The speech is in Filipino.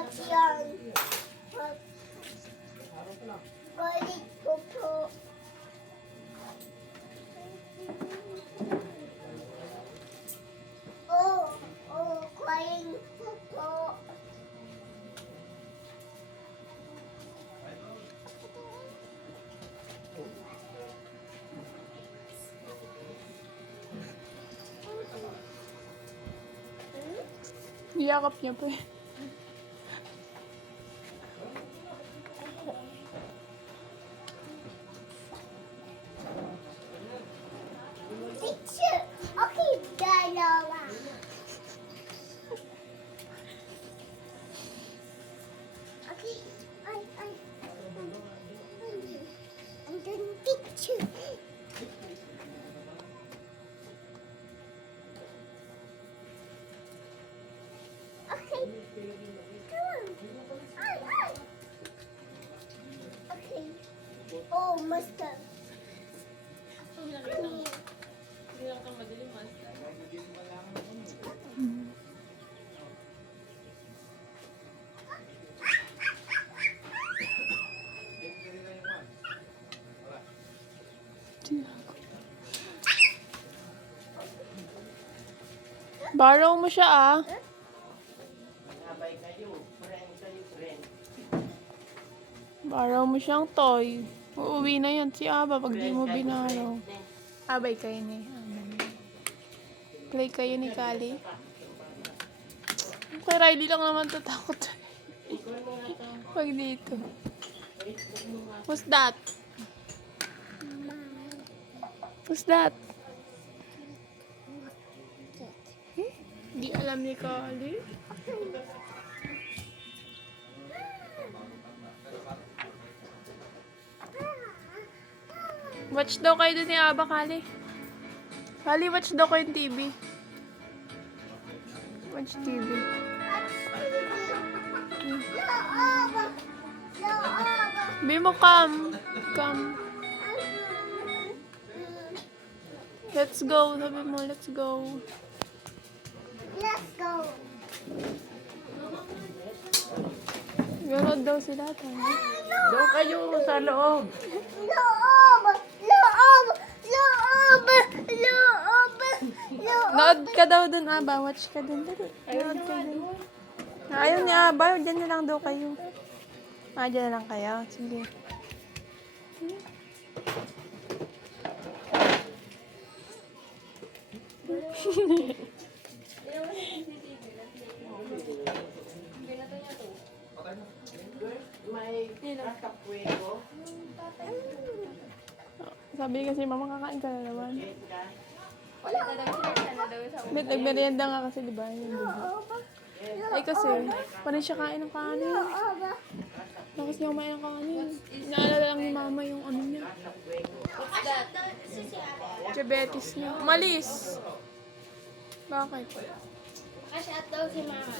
What's yan? Balik ko po. Crying po. Yakap niya pa eh. Picture. Okay, dalawa. Okay, ay. Andun picture. Okay. Come on. Ay. Okay. Oh, master. Hindi lang kang madaling master. Borrow mo siya ah. Borrow mo siyang toy. Uuwi na yan si Aba pag di mo binaraw. Abay kayo ni. Play kayo ni Kali. Kay Riley lang naman tatakot. Pag dito. What's that? What's that? Di alam ni Kali. Watch daw kayo dun ni Aba, Kali. Kali, watch daw kayo yung TV. Watch TV. Be mo, come. Come. Let's go. Sabi mo, let's go. Let's go. Ganun daw sila. Tama. Doon kayo sa loob. Loob. Nood ka daw dun, Aba. Watch ka dun. Dali. Nood ka dun. Ayaw ni Aba. Diyan na lang daw kayo. Diyan na lang kayo. Sige. May kapwego. Sabi kasi, mama, kakain ka na naman. Wala na daw sila. Sana daw sa Hindi, nagmerienda nga kasi, di ba? Yun, di ba? Ay kasi, paano siya kain ng kanin? Tapos niya kumain ng kanin. Naalala lang ni mama yung ano niya. Diabetes niya. Umalis! Bakit? Kasi at daw si mama.